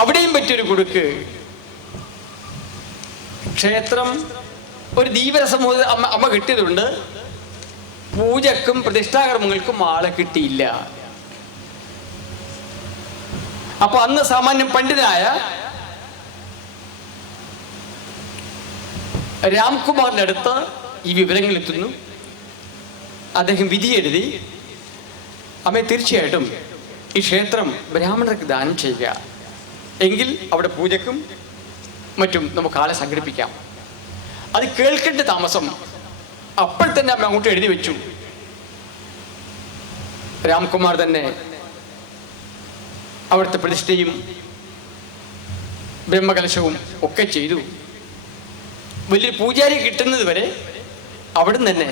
അവിടെയും പറ്റിയൊരു കുടുക്ക്. ക്ഷേത്രം ഒരു ധീവര സമൂഹം അമ്മ കിട്ടിയതുകൊണ്ട് പൂജക്കും പ്രതിഷ്ഠാകർമ്മങ്ങൾക്കും ആളെ കിട്ടിയില്ല. അപ്പൊ അന്ന് സാമാന്യം പണ്ഡിതനായ രാംകുമാറിന്റെ അടുത്ത് ഈ വിവരങ്ങൾ എത്തുന്നു. അദ്ദേഹം വിധി എഴുതി, അമ്മേ തീർച്ചയായിട്ടും ഈ ക്ഷേത്രം ബ്രാഹ്മണർക്ക് ദാനം ചെയ്യുക, എങ്കിൽ അവിടെ പൂജക്കും മറ്റും നമുക്ക് ആളെ സംഘടിപ്പിക്കാം. അത് കേൾക്കേണ്ട താമസം അപ്പോൾ തന്നെ അമ്മ അങ്ങോട്ട് എഴുതി വെച്ചു. രാംകുമാർ തന്നെ അവിടുത്തെ പ്രതിഷ്ഠയും ബ്രഹ്മകലശവും ഒക്കെ ചെയ്തു. വലിയൊരു പൂജാരി കിട്ടുന്നത് വരെ അവിടെ തന്നെ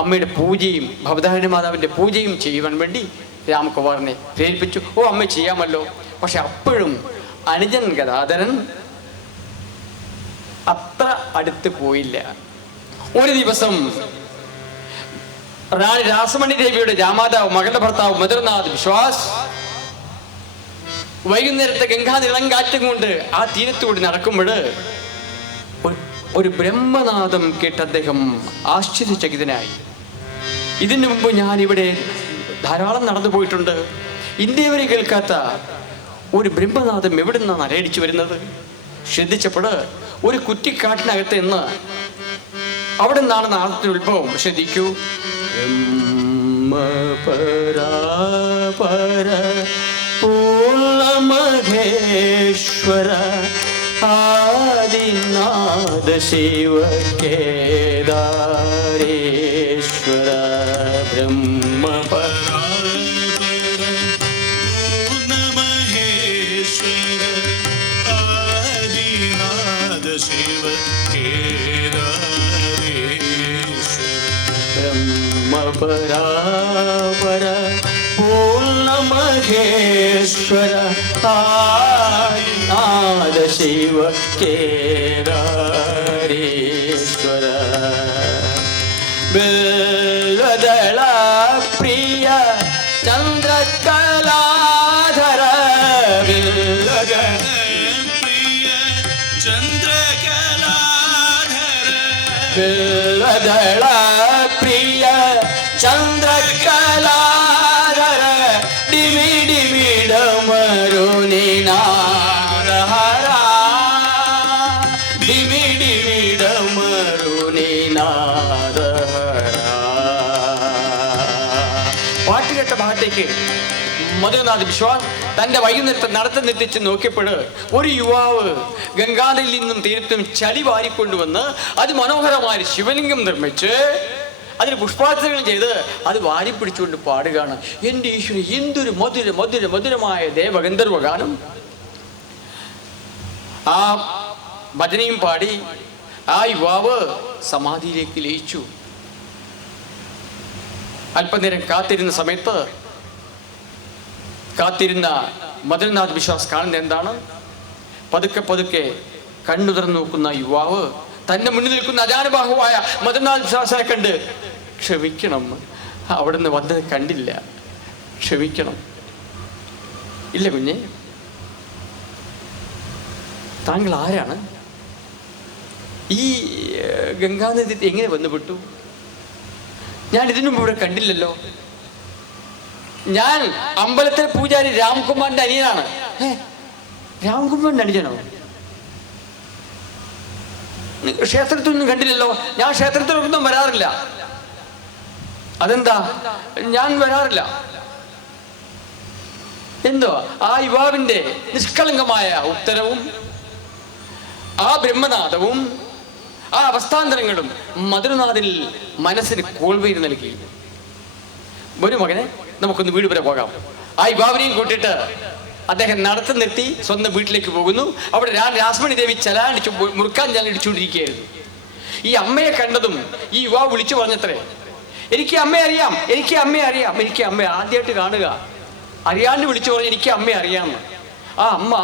അമ്മയുടെ പൂജയും ഭവതാരിണി മാതാവിൻ്റെ പൂജയും ചെയ്യുവാൻ വേണ്ടി രാംകുമാറിനെ പ്രേരിപ്പിച്ചു. ഓ അമ്മ ചെയ്യാമല്ലോ. പക്ഷെ അപ്പോഴും അനുജൻ ഗദാധരൻ അത്ര അടുത്ത് പോയില്ല. ഒരു ദിവസം റാണി രാസമണി ദേവിയുടെ ജാമാതാവ് മകളുടെ ഭർത്താവ് മധുരനാഥ് വിശ്വാസ് വൈകുന്നേരത്തെ ഗംഗാ നിളങ്കാറ്റും കൊണ്ട് ആ തീരത്തുകൂടി നടക്കുമ്പോൾ ഒരു ബ്രഹ്മനാദം കേട്ട് അദ്ദേഹം ആശ്ചര്യചകിതനായി. ഇതിനു മുമ്പ് ഞാൻ ഇവിടെ ധാരാളം നടന്നു പോയിട്ടുണ്ട്, ഇന്ത്യ വരെ കേൾക്കാത്ത ഒരു ബ്രഹ്മനാദം എവിടെ നിന്നാണ് അലയടിച്ചു വരുന്നത്. ശ്രദ്ധിച്ചപ്പോൾ ഒരു കുറ്റിക്കാട്ടിനകത്ത് നിന്ന് അവിടെ നിന്നാണ് നാദത്തിന്റെ ഉത്ഭവം. ശ്രദ്ധിക്കൂ. പൂർണ്ണമഹേശ്വര ആദിനാഥ ശിവ കേദാരേശ്വര ബ്രഹ്മപരാ പൂർണ്ണമഹേശ്വര ആദിനാഥ ശിവ കേദാരേശ്വര ബ്രഹ്മപരാപര പൂർണ്ണമഹേശ്വര ആദിനാഥ ശിവ കേദാരേശ്വര ബിൽവദള പ്രിയ ചന്ദ്രകലാധര ബിൽവദള പ്രിയ ചന്ദ്രകലാധര ബിൽവദള പ്രിയ ചന്ദ്രകലാധര ഡിമി ഡിമി ഡമരുനിനാദ ഹര ഡിമി ഡിമി ഡമരുനിനാദ ഹര. പാട്ട് കേട്ട ഭാഗത്തേക്ക് മധുരനാഥ് വിശ്വാസ് തന്റെ വൈകുന്നേരത്തെ നടത്തം നിർത്തിച്ച് നോക്കിയപ്പോൾ ഒരു യുവാവ് ഗംഗാനദിയിൽ നിന്നും തീരത്തും ചളി വാരിക്കൊണ്ടുവന്ന് അത് മനോഹരമായ ശിവലിംഗം നിർമ്മിച്ച് അതിന് പുഷ്പാർച്ചനകൾ ചെയ്ത് അത് വാരി പിടിച്ചുകൊണ്ട് പാടുകയാണ്. എൻ്റെ ഈശ്വരൻ, എന്തൊരു മധുര മധുര മധുരമായ ദേവഗന്ധർവ ഗാനം. ആ ഭജനയും പാടി ആ യുവാവ് സമാധിയിലേക്ക് ലയിച്ചു. അല്പനേരം കാത്തിരുന്ന സമയത്ത് കാത്തിരുന്ന മധുരനാഥ് വിശ്വാസ് കാണുന്നത് എന്താണ്? പതുക്കെ പതുക്കെ കണ്ണു തുറന്നു നോക്കുന്ന യുവാവ് തന്റെ മുന്നിൽ നിൽക്കുന്ന അജാനുബാഹുവായ മധുരനാഥ് വിശ്വാസിനെ കണ്ട്, ക്ഷമിക്കണം, അവിടുന്ന് വന്നത് കണ്ടില്ല, ക്ഷമിക്കണം. ഇല്ല കുഞ്ഞെ, താങ്കൾ ആരാണ്? ഈ ഗംഗാനദി എങ്ങനെ ബന്ധപ്പെട്ടു? ഞാൻ ഇതിനു മുമ്പ് ഇവിടെ കണ്ടില്ലല്ലോ. ഞാൻ അമ്പലത്തിലെ പൂജാരി രാംകുമാറിന്റെ അനിയനാണ്. രാംകുമാറിന്റെ അനുജനോ? ക്ഷേത്രത്തിലൊന്നും കണ്ടില്ലല്ലോ. ഞാൻ ക്ഷേത്രത്തിലൊന്നും വരാറില്ല. അതെന്താ? ഞാൻ വരാറില്ല. എന്തോ ആ യുവാവിന്റെ നിഷ്കളങ്കമായ ഉത്തരവും ആ ബ്രഹ്മനാഥവും ആ അവസ്ഥാന്തരങ്ങളും മധുരനാഥിൽ മനസ്സിന് കോൾവീര് നൽകി. ഒരു മകനെ, നമുക്കൊന്ന് വീട് വരെ പോകാം. ആ യുവാവിനെയും കൂട്ടിയിട്ട് അദ്ദേഹം നടത്തം നിർത്തി സ്വന്തം വീട്ടിലേക്ക് പോകുന്നു. അവിടെ രാസമണി ദേവി ചലാടിച്ചു മുറുക്കാൻ ചലടിച്ചുകൊണ്ടിരിക്കുകയായിരുന്നു. ഈ അമ്മയെ കണ്ടതും ഈ യുവാവ് വിളിച്ചു പറഞ്ഞത്രേ, എനിക്ക് അമ്മയെ അറിയാം, എനിക്ക് അമ്മയെ അറിയാം, എനിക്ക് അമ്മയെ ആദ്യമായിട്ട് കാണുക. അറിയാണ്ട് വിളിച്ചു പറഞ്ഞു, എനിക്ക് അമ്മയെ അറിയാമെന്ന്. ആ അമ്മ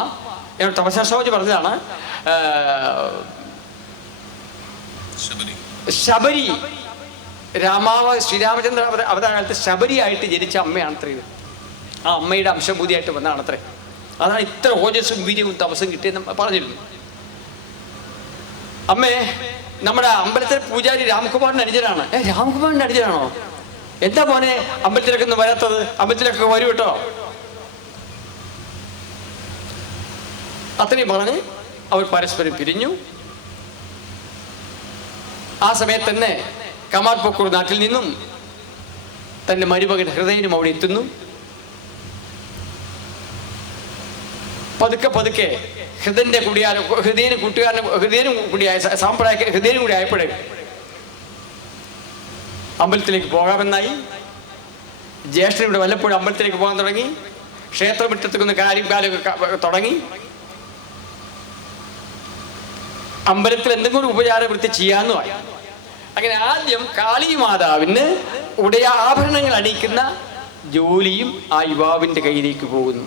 എന്നോട് തപസ്യാശ്രമത്തിൽ പറഞ്ഞതാണ്, ശബരി, ശ്രീരാമചന്ദ്ര അവതാരകാലത്ത് ശബരിയായിട്ട് ജനിച്ച അമ്മയാണ് അത്രേ. ആ അമ്മയുടെ അംശഭൂതിയായിട്ട് വന്നതാണ് അത്രേ. അതാണ് ഇത്ര ഓജസ്സും വീര്യവും തപസ്സും കിട്ടിയെന്ന് പറഞ്ഞിരുന്നു. അമ്മേ, നമ്മുടെ അമ്പലത്തിലെ പൂജാരി രാംകുമാറിന്റെ അനുജനാണ്. രാംകുമാറിന്റെ അനുജനാണോ? എന്താ മോനെ അമ്പലത്തിലൊക്കെ ഒന്നും വരാത്തത്? അമ്പലത്തിലൊക്കെ വരൂ കേട്ടോ. അത്രയും പറഞ്ഞ് അവർ പരസ്പരം പിരിഞ്ഞു. ആ സമയത്ത് തന്നെ കമാർ പൊക്കൂർ നാട്ടിൽ നിന്നും തന്റെ മരുമകൻ ഹൃദയനും അവിടെ എത്തുന്നു. പതുക്കെ പതുക്കെ ഹൃദയന്റെ കൂടിയായ സാമ്പ്രദായ ഹൃദയനും കൂടി ആയപ്പോഴേ അമ്പലത്തിലേക്ക് പോകാമെന്നായി. ജ്യേഷ്ഠൻ ഇവിടെ വല്ലപ്പോഴും അമ്പലത്തിലേക്ക് പോകാൻ തുടങ്ങി. ക്ഷേത്രമുറ്റത്തേക്കൊന്ന് കാലൊക്കെ തുടങ്ങി. അമ്പലത്തിൽ എന്തെങ്കിലും ഉപചാര വൃത്തി ചെയ്യാമെന്നുമായി. അങ്ങനെ ആദ്യം കാളി മാതാവിന് ആഭരണങ്ങൾ അണിയിക്കുന്ന ജോലിയും ആ യുവാവിന്റെ കയ്യിലേക്ക് പോകുന്നു.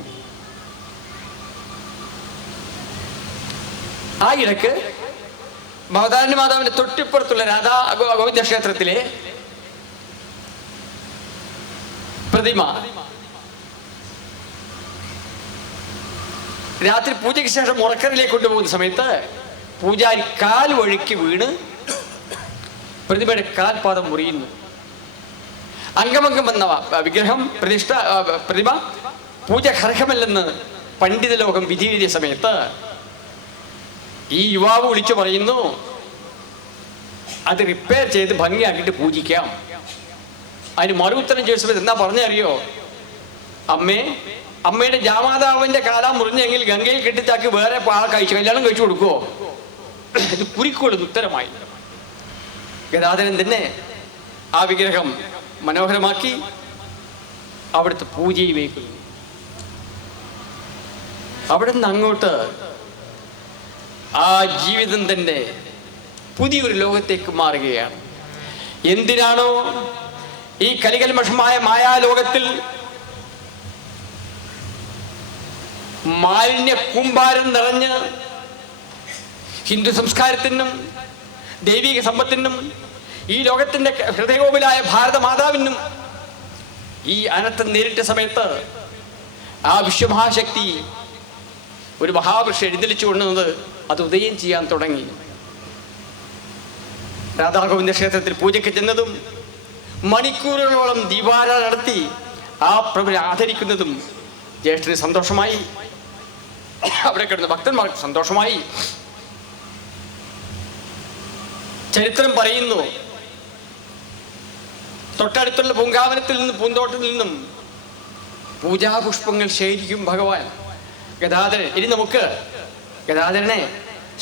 ആ ഇടക്ക് ഭവതാരണി മാതാവിന്റെ തൊട്ടിപ്പുറത്തുള്ള രാധാ ഗോവിന്ദ ക്ഷേത്രത്തിലെ പ്രതിമ രാത്രി പൂജയ്ക്ക് ശേഷം ഉറക്കറിലേക്ക് കൊണ്ടുപോകുന്ന സമയത്ത് പൂജാരി കാൽ വഴുക്കി വീണ് പ്രതിമയുടെ കാൽപാദം മുറിയുന്നു. അംഗമംഗം വന്ന വിഗ്രഹം പ്രതിമ പൂജ അർഹമല്ലെന്ന് പണ്ഡിത ലോകം വിധി എഴുതിയ സമയത്ത് ഈ യുവാവ് വിളിച്ചു പറയുന്നു, അത് റിപ്പയർ ചെയ്ത് ഭംഗിയാക്കിയിട്ട് പൂജിക്കാം. അതിന് മറുത്തരം ചെയ്ത സമയത്ത് എന്താ പറഞ്ഞറിയോ? അമ്മയുടെ ജാമാതാവിന്റെ കാലാ മുറിഞ്ഞെങ്കിൽ ഗംഗയിൽ കെട്ടിച്ചാക്കി വേറെ ആളെ കല്യാണം കഴിച്ചു കൊടുക്കുവോ? ഇത് കുറിക്കുള്ളത് ഉത്തരമായി. ഗദാധരൻ തന്നെ ആ വിഗ്രഹം മനോഹരമാക്കി അവിടുത്തെ പൂജയിൽ വയ്ക്കുന്നു. അവിടെ നിന്ന് അങ്ങോട്ട് ആ ജീവിതം തന്നെ പുതിയൊരു ലോകത്തേക്ക് മാറുകയാണ്. എന്തിനാണോ ഈ കലികൽമഷമായ മായാലോകത്തിൽ മാലിന്യ കൂമ്പാരം നിറഞ്ഞ് ഹിന്ദു സംസ്കാരത്തിനും ദൈവിക സമ്പത്തിനും ഈ ലോകത്തിന്റെ ഹൃദയകോവിലായ ഭാരതമാതാവിനും ഈ അനർത്ഥം നേരിട്ട സമയത്ത് ആ വിശ്വമഹാശക്തി ഒരു മഹാവൃക്ഷം എഴുന്നള്ളിച്ചു കൊണ്ടുവന്നത് അത് ഉദയം ചെയ്യാൻ തുടങ്ങി. രാധാഗോവിന്ദ ക്ഷേത്രത്തിൽ പൂജയ്ക്ക് ചെന്നതും മണിക്കൂറുകളോളം ദീപാരാധന നടത്തി ആ പ്രഭുവിനെ ആദരിക്കുന്നതും ജ്യേഷ്ഠന് സന്തോഷമായി. അവിടെ കിടന്ന ഭക്തന്മാർക്ക് സന്തോഷമായി. ചരിത്രം പറയുന്നു, തൊട്ടടുത്തുള്ള പൂങ്കാവനത്തിൽ നിന്നും പൂന്തോട്ടത്തിൽ നിന്നും പൂജാപുഷ്പങ്ങൾ ശേഖരിക്കും ഭഗവാൻ ഗദാധരൻ. ഇനി നമുക്ക് ഗദാധരനെ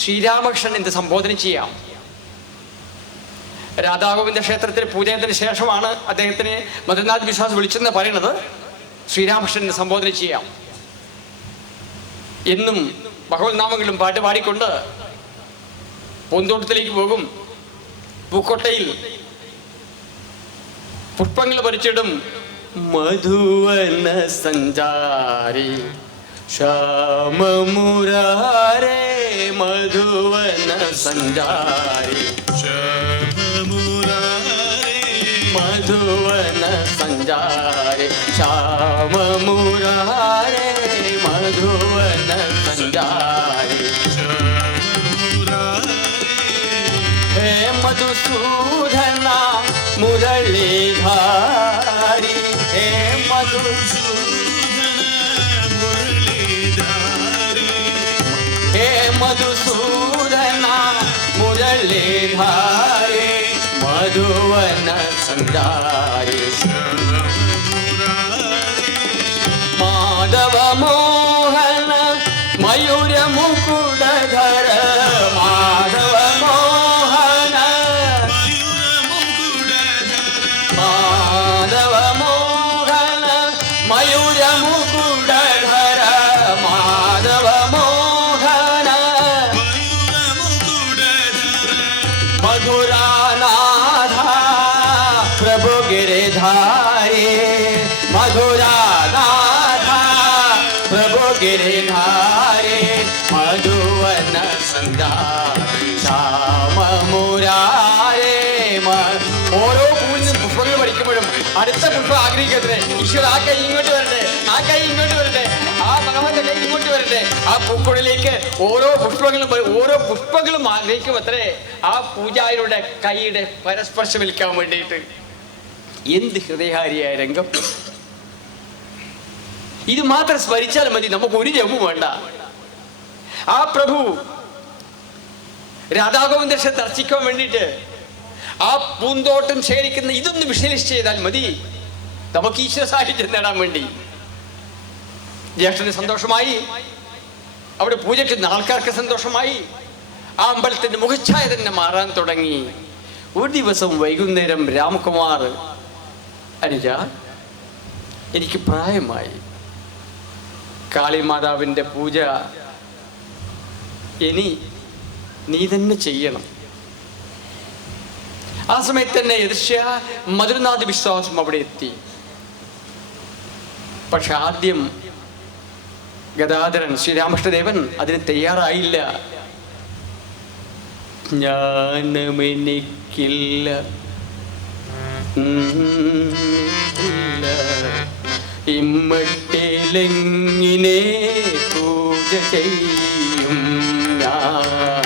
ശ്രീരാമകൃഷ്ണൻ എന്ന് സംബോധന ചെയ്യാം. രാധാഗോവിന്ദ ക്ഷേത്രത്തിൽ പൂജയത്തിന് ശേഷമാണ് അദ്ദേഹത്തിന് മധുനാഥ് വിശ്വാസ് വിളിച്ചെന്ന് പറയുന്നത്. ശ്രീരാമകൃഷ്ണൻ എന്ന് സംബോധന ചെയ്യാം. എന്നും ഭഗവത് നാമങ്ങളും പാട്ട് പാടിക്കൊണ്ട് പൂന്തോട്ടത്തിലേക്ക് പോകും. പൂക്കോട്ടയിൽ പുഷ്പങ്ങൾ പറിച്ചിടും. മധുവന സഞ്ചാരി ശ്യാമമുരാരേ മധുവന സഞ്ചാരി മധുവന സഞ്ചാരി ശ്യാമമുരാരേ മധുവന സഞ്ചാരി ഹേ മധുസൂദന മുരളീധാരി ഹേ മധുസൂദന മുരളീധാരി ഹേ മധുസൂദന മുരളീധാരി മധുവന സഞ്ചാരി മാധവ മോഹന മയൂര മുകുടധര മാധവ മോഹന മാധവ മോഹന മയൂര മുകുടധര മാധവ മോഹന മധുരാനാഥ പ്രഭു गिरिधारी मधुरानाथ प्रभु गिरिधारी मधुवन संधारी ശ്യാമ മുരാരേ. ഓരോ പൂവിൽ പുഷ്പങ്ങൾ പഠിക്കുമ്പോഴും അടുത്ത പുഷ്പം ആഗ്രഹിക്കത്തില്ലേ? ഈശ്വര ആ കൈ ഇങ്ങോട്ട് വരട്ടെ, ആ കൈ ഇങ്ങോട്ട് വരട്ടെ, ആ ഭഗവാന്റെ കൈ ഇങ്ങോട്ട് പൂക്കുഴലിലേക്ക് ഓരോ പുഷ്പങ്ങളും ആഗ്രഹിക്കും അത്രേ ആ പൂജാരിയുടെ കൈയുടെ പരസ്പർശം വിൽക്കാൻ വേണ്ടിയിട്ട്. എന്ത് ഹൃദയഹാരിയായ രംഗം! ഇത് മാത്രം സ്മരിച്ചാൽ മതി, നമുക്ക് ഒരു രംഗവും വേണ്ട. ആ പ്രഭു രാധാഗോവിന്ദനെ ദർശിക്കാൻ വേണ്ടിയിട്ട് ആ പൂന്തോട്ടം ശേഖരിക്കുന്ന ഇതൊന്ന് വിഷ്വലൈസ് ചെയ്താൽ മതി നമുക്ക് ഈശ്വര സാഹിത്യം നേടാൻ വേണ്ടി. ജ്യേഷ്ഠന് സന്തോഷമായി, അവിടെ പൂജയ്ക്ക് ആൾക്കാർക്ക് സന്തോഷമായി, ആ അമ്പലത്തിന്റെ മുഖച്ഛായ തന്നെ മാറാൻ തുടങ്ങി. ഒരു ദിവസം വൈകുന്നേരം രാമകുമാർ, അനുജ എനിക്ക് പ്രായമായി, കാളിമാതാവിൻ്റെ പൂജ ഇനി നീ തന്നെ ചെയ്യണം. ആ സമയത്ത് തന്നെ യദൃശ്യ മധുരനാഥ് വിശ്വാസം അവിടെ എത്തി. പക്ഷെ ആദ്യം ഗദാധരൻ ശ്രീരാമകൃഷ്ണദേവൻ അതിന് തയ്യാറായില്ല. ജ്ഞാനമെനിക്കില്ല, ഇമ്മട്ടിലെങ്ങിനെ പൂജ ചെയ്യും ഞാൻ,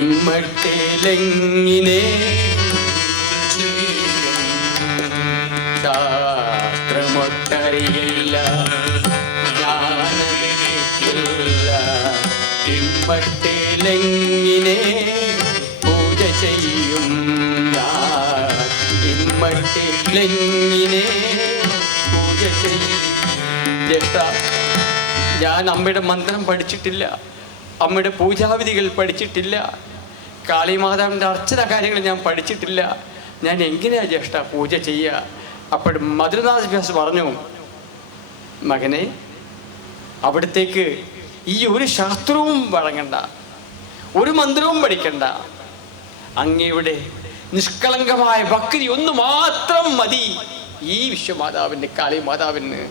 ഇമ്മട്ടിലെങ്ങിനെ ശാസ്ത്രമൊട്ടറിയില്ല, ജ്ഞാനമെനിക്കില്ല, ഇമ്മട്ടിലെങ്ങിനെ പൂജ ചെയ്യും ഞാൻ, ഇമ്മട്ടിലെങ്ങിനെ പൂജ ചെയ്യും. ജ്യേഷ്ഠ, ഞാൻ അമ്മയുടെ മന്ത്രം പഠിച്ചിട്ടില്ല, അമ്മയുടെ പൂജാവിധികൾ പഠിച്ചിട്ടില്ല, കാളിമാതാവിൻ്റെ അർച്ചന കാര്യങ്ങൾ ഞാൻ പഠിച്ചിട്ടില്ല, ഞാൻ എങ്ങനെയാ ജ്യേഷ്ഠ പൂജ ചെയ്യുക? അപ്പോൾ മധുരനാഥ് വ്യാസ് പറഞ്ഞു, മകനെ, അവിടത്തേക്ക് ഈ ഒരു ശാസ്ത്രവും വഴങ്ങണ്ട, ഒരു മന്ത്രവും പഠിക്കണ്ട, അങ്ങയുടെ നിഷ്കളങ്കമായ ഭക്തി ഒന്ന് മാത്രം മതി ഈ വിശ്വമാതാവിൻ്റെ കാളിമാതാവിന്.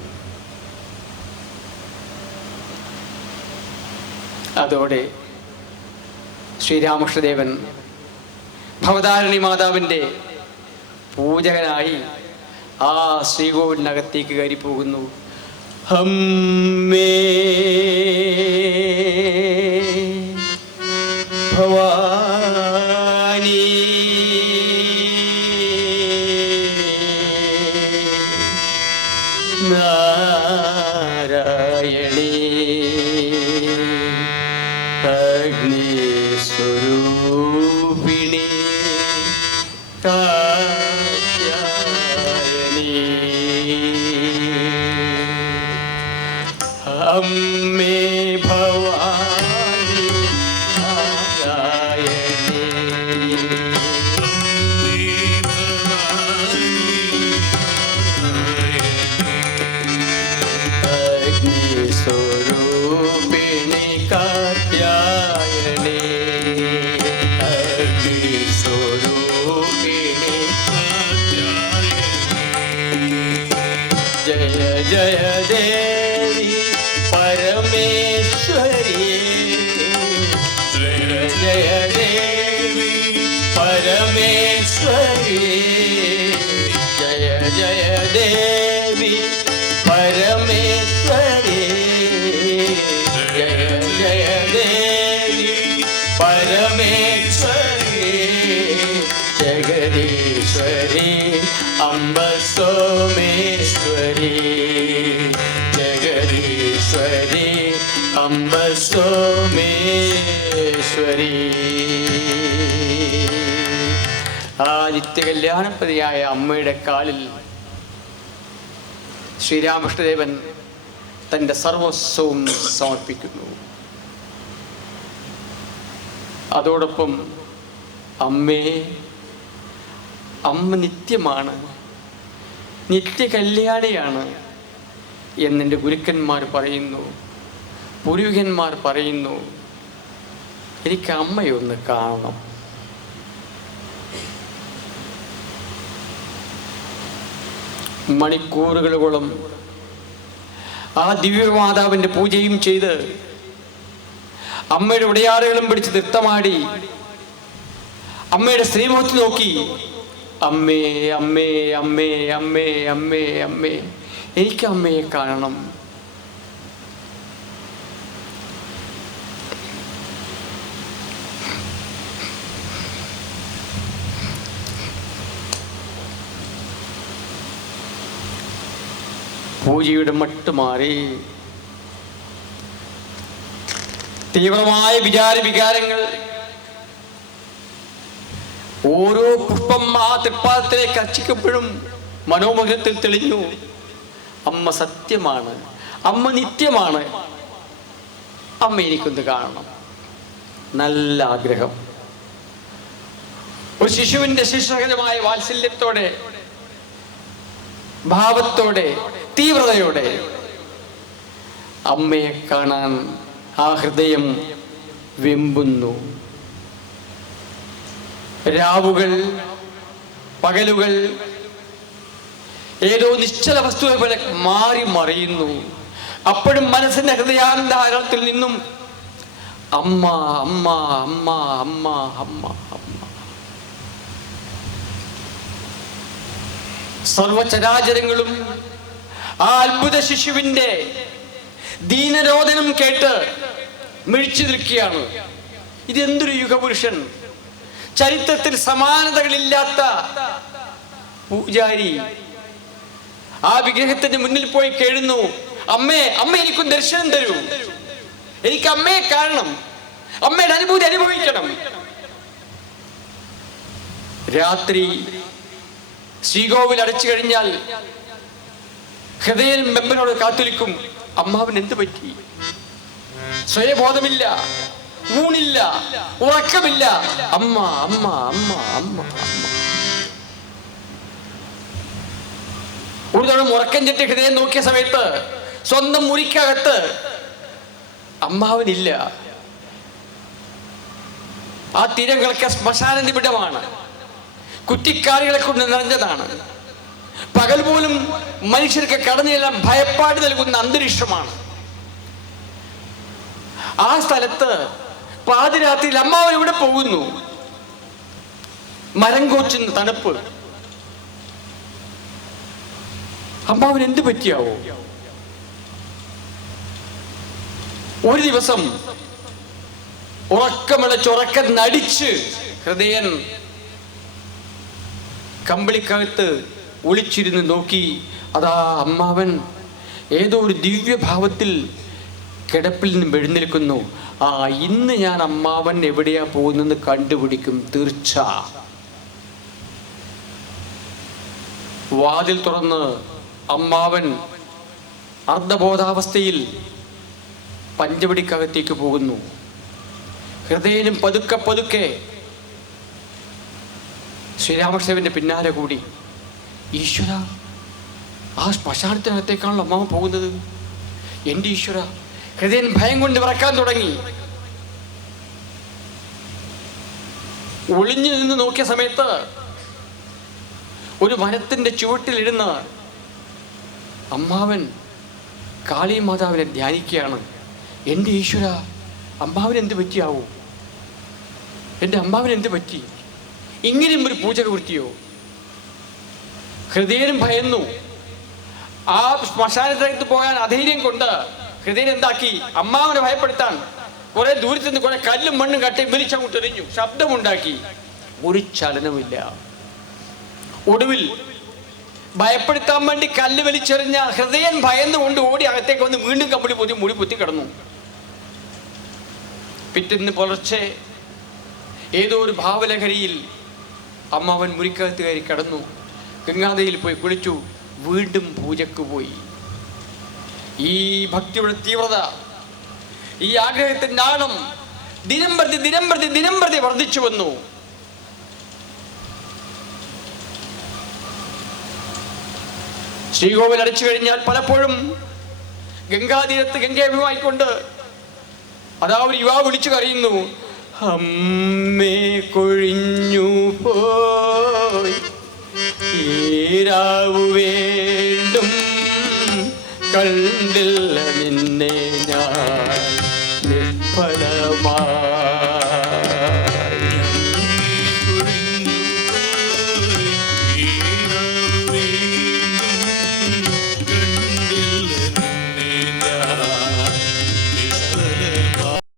അതോടെ ശ്രീരാമകൃഷ്ണദേവൻ ഭവതാരിണി മാതാവിൻ്റെ പൂജകനായി ആ ശ്രീകോവിലിനകത്തേക്ക് കയറി പോകുന്നു. അമ്മേ ഭവാനി നാരായണീ അഗ്നിസ്വരൂപിണി കാത്യായനീ അമ്മേ ഭവാനി നാരായണീ അഗ്നിസ്വരൂപിണി കാത്യായനീ അഗ്നിസ്വരൂപിണി ജയ ജയ ദേവി പരമേശ്വരി, ജയ ജയ ദേവി പരമേശ്വരി, ജയ ജയ ദേവി പരമേശ്വരി, ജയ ജയ ദേവി പരമേശ്വരി, ജഗദീശ്വരി അംബ സോമേശ്വരി, ജഗദീശ്വരി അംബ സോമേശ്വരി. ആ നിത്യകല്യാണപ്രതിയായ അമ്മയുടെ കാലിൽ ശ്രീരാമകൃഷ്ണദേവൻ തൻ്റെ സർവസ്വവും സമർപ്പിക്കുന്നു. അതോടൊപ്പം അമ്മേ, അമ്മ നിത്യമാണ്, നിത്യകല്യാണിയാണ് എന്നെൻ്റെ ഗുരുക്കന്മാർ പറയുന്നു, പൂർവികന്മാർ പറയുന്നു. എനിക്ക് അമ്മയൊന്ന് കാണണം. മണിക്കൂറുകളോളം ആ ദിവ്യമാതാവിൻ്റെ പൂജയും ചെയ്ത് അമ്മയുടെ ഉടയാറുകളും പിടിച്ച് നൃത്തമാടി അമ്മയുടെ ശ്രീമുഖത്ത് നോക്കി, അമ്മേ അമ്മേ അമ്മേ അമ്മേ അമ്മേ അമ്മേ, എനിക്ക് അമ്മയെ കാണണം. പൂജയുടെ മട്ട് മാറി. തീവ്രമായ വികാരങ്ങൾ ഓരോ പുഷ്പം ആ തൃപ്പാദത്തിലേക്ക് അർച്ചിക്കപ്പോഴും മനോമുഖത്തിൽ തെളിഞ്ഞു. അമ്മ സത്യമാണ്, അമ്മ നിത്യമാണ്, അമ്മ എനിക്കൊന്ന് കാണണം. നല്ല ആഗ്രഹം. ഒരു ശിശുവിന്റെ ശിശുകരമായ വാത്സല്യത്തോടെ, ഭാവത്തോടെ, തീവ്രതയോടെ അമ്മയെ കാണാൻ ആ ഹൃദയം വെമ്പുന്നു. രാവുകൾ, പകലുകൾ ഏതോ നിശ്ചല വസ്തുവിനെ പോലെ മാറി മറിയുന്നു. അപ്പോഴും മനസ്സിന്റെ ഹൃദയാന്താരത്തിൽ നിന്നും അമ്മ അമ്മ അമ്മ അമ്മ അമ്മ അമ്മ. സർവചരാചരങ്ങളും ആ അത്ഭുത ശിശുവിന്റെ ദീനരോധനം കേട്ട് മിഴിച്ചു നിൽക്കുകയാണ്. ഇതെന്തൊരു യുഗപുരുഷൻ! ചരിത്രത്തിൽ സമാനതകളില്ലാത്ത പൂജാരി ആ വിഗ്രഹത്തിന്റെ മുന്നിൽ പോയി കേഴുന്നു. അമ്മേ, അമ്മ എനിക്കൊരു ദർശനം തരൂ, എനിക്ക് അമ്മയെ കാണണം, അമ്മയുടെ അനുഭൂതി അനുഭവിക്കണം. രാത്രി ശ്രീകോവിൽ അടച്ചു കഴിഞ്ഞാൽ ഹൃദയം മെമ്പനോട് കാത്തിരിക്കും. അമ്മാവൻ എന്ത് പറ്റി? സ്വയബോധമില്ല, ഊണില്ല, ഉറക്കമില്ല. അമ്മ അമ്മ അമ്മ അമ്മ അമ്മ. ഒരു തവണ ഉറക്കം ചെട്ടി ഹൃദയം നോക്കിയ സമയത്ത് സ്വന്തം മുറിക്കകത്ത് അമ്മാവനില്ല. ആ തീരങ്ങളൊക്കെ ശ്മശാന നിബിഡമാണ്, കുറ്റിക്കാരികളെ കൊണ്ട് നിറഞ്ഞതാണ്. പകൽ പോലും മനുഷ്യർക്ക് കടന്നു ചെല്ലാൻ ഭയപ്പാട് നൽകുന്ന അന്തരീക്ഷമാണ്. ആ സ്ഥലത്ത് പാതിരാത്രിയിൽ അമ്മാവൻ ഇവിടെ പോകുന്നു. മരം കോച്ചുന്ന തണുപ്പ്. അമ്മാവൻ എന്ത് പറ്റിയാവോ? ഒരു ദിവസം ഉറക്കം നടിച്ച് ഹൃദയൻ കമ്പിളിക്കകത്ത് ഒളിച്ചിരുന്ന് നോക്കി. അതാ അമ്മാവൻ ഏതോ ഒരു ദിവ്യഭാവത്തിൽ കിടപ്പിൽ നിന്ന് എഴുന്നേൽക്കുന്നു. ആ, ഇന്ന് ഞാൻ അമ്മാവൻ എവിടെയാ പോകുന്നെന്ന് കണ്ടുപിടിക്കും തീർച്ച. വാതിൽ തുറന്ന് അമ്മാവൻ അർദ്ധബോധാവസ്ഥയിൽ പഞ്ചവടിക്കകത്തേക്ക് പോകുന്നു. ഹൃദയനും പതുക്കെ പതുക്കെ ശ്രീരാമകൃഷ്ണന്റെ പിന്നാലെ കൂടി. ഈശ്വര, ആ ശ്മശാനത്തിനകത്തേക്കാണല്ലോ അമ്മാവൻ പോകുന്നത്. എൻ്റെ ഈശ്വര! ഹൃദയൻ ഭയം കൊണ്ട് വിറക്കാൻ തുടങ്ങി. ഒളിഞ്ഞു നിന്ന് നോക്കിയ സമയത്ത് ഒരു മരത്തിന്റെ ചുവട്ടിലിരുന്ന് അമ്മാവൻ കാളി മാതാവിനെ ധ്യാനിക്കുകയാണ്. എൻ്റെ ഈശ്വര, അമ്മാവൻ എന്ത് പറ്റിയാവോ? എൻ്റെ അമ്മാവൻ എന്ത് പറ്റി? ഇങ്ങനെയും ഒരു പൂജ വൃത്തിയോ? ഹൃദയനും ഭയന്നു. ആ ശ്മശാനത്തിനകത്ത് പോകാൻ അധൈര്യം കൊണ്ട് ഹൃദയൻ എന്താക്കി? അമ്മാവനെ ഭയപ്പെടുത്താൻ കുറെ ദൂരത്ത് നിന്ന് കുറെ കല്ലും മണ്ണും കട്ടി വിരിച്ചങ്ങോട്ട് എറിഞ്ഞു. ശബ്ദമുണ്ടാക്കി. ഒരു ചലനമില്ല. ഒടുവിൽ ഭയപ്പെടുത്താൻ വേണ്ടി കല്ല് വലിച്ചെറിഞ്ഞ ഹൃദയൻ ഭയന്നുകൊണ്ട് ഓടി അകത്തേക്ക് വന്ന് വീണ്ടും കമ്പിളി പൊതി മുടി പൊത്തി കിടന്നു. പിറ്റേന്ന് പുലർച്ചെ ഏതോ ഒരു ഭാവലഹരിയിൽ അമ്മാവൻ മുറിക്കകത്ത് കയറി കിടന്നു. ഗംഗാനദിയിൽ പോയി കുളിച്ചു. വീണ്ടും പൂജക്ക് പോയി. ഈ ഭക്തിയുടെ തീവ്രത, ഈ ആഗ്രഹത്തിന്റെ ആഴം ദിനം പ്രതി വർദ്ധിച്ചു വന്നു. ശ്രീകോവിൽ അടച്ചു കഴിഞ്ഞാൽ പലപ്പോഴും ഗംഗാതീരത്ത് ഗംഗാഭിമായിക്കൊണ്ട് അതാ ഒരു യുവാവ് വിളിച്ചു കരയുന്നു. അമ്മേ കൊഴിഞ്ഞു പോയി ഈരാവു വേണ്ടും കണ്ടില്ല നിന്നെ ഞാൻ നിർഫലമാ